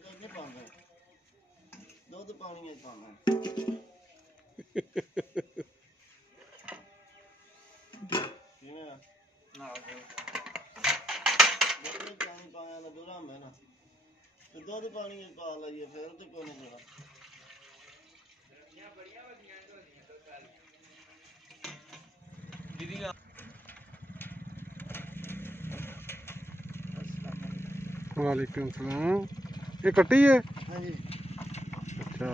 नहीं पाना दूध पानी में पाना पानी पाया ना बुरा मैं ना दूध पानी में पा लाइए फिर तो कौन नहीं दीदी वालेकुम सलाम। ये कट्टी है? हाँ जी। अच्छा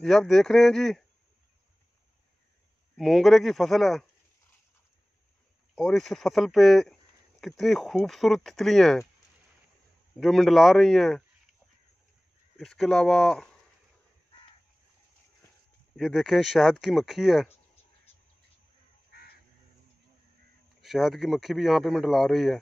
ये आप देख रहे हैं जी, मोंगरे की फसल है और इस फसल पे कितनी खूबसूरत तितलियां हैं जो मंडला रही हैं। इसके अलावा ये देखें, शहद की मक्खी है, शहद की मक्खी भी यहाँ पे मंडला रही है।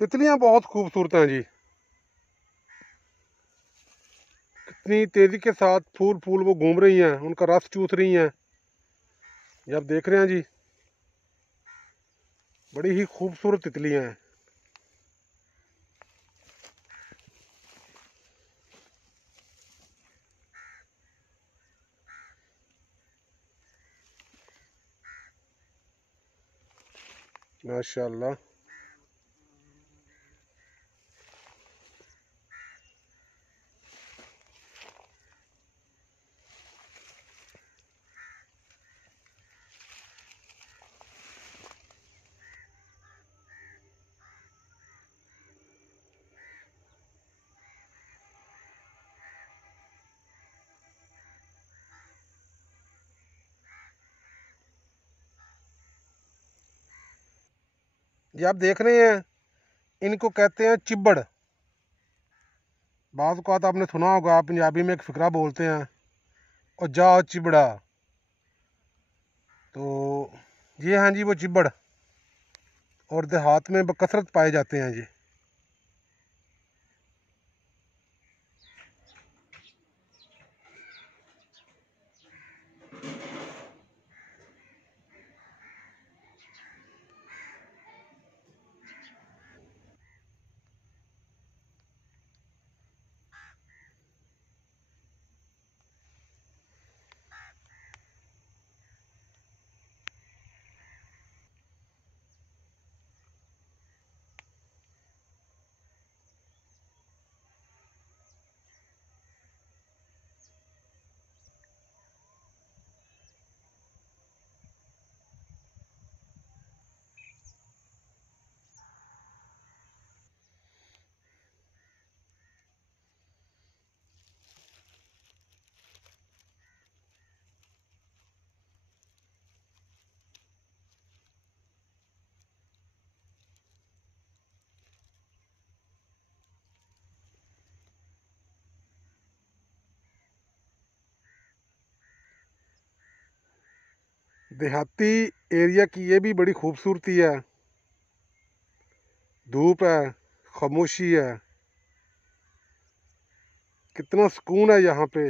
तितलियां बहुत खूबसूरत हैं जी, कितनी तेजी के साथ फूल फूल वो घूम रही हैं, उनका रस चूस रही हैं। ये आप देख रहे हैं जी, बड़ी ही खूबसूरत तितलियां हैं। माशाल्लाह। ये आप देख रहे हैं, इनको कहते हैं चिब्बड़। बाज़ औक़ात आपने सुना होगा, पंजाबी में एक फ़िक्रा बोलते हैं, और जाओ चिबड़ा। तो ये हैं जी वो चिब्बड़, और देहात में बकसरत पाए जाते हैं जी। देहाती एरिया की ये भी बड़ी खूबसूरती है, धूप है, खामोशी है, कितना सुकून है यहाँ पे।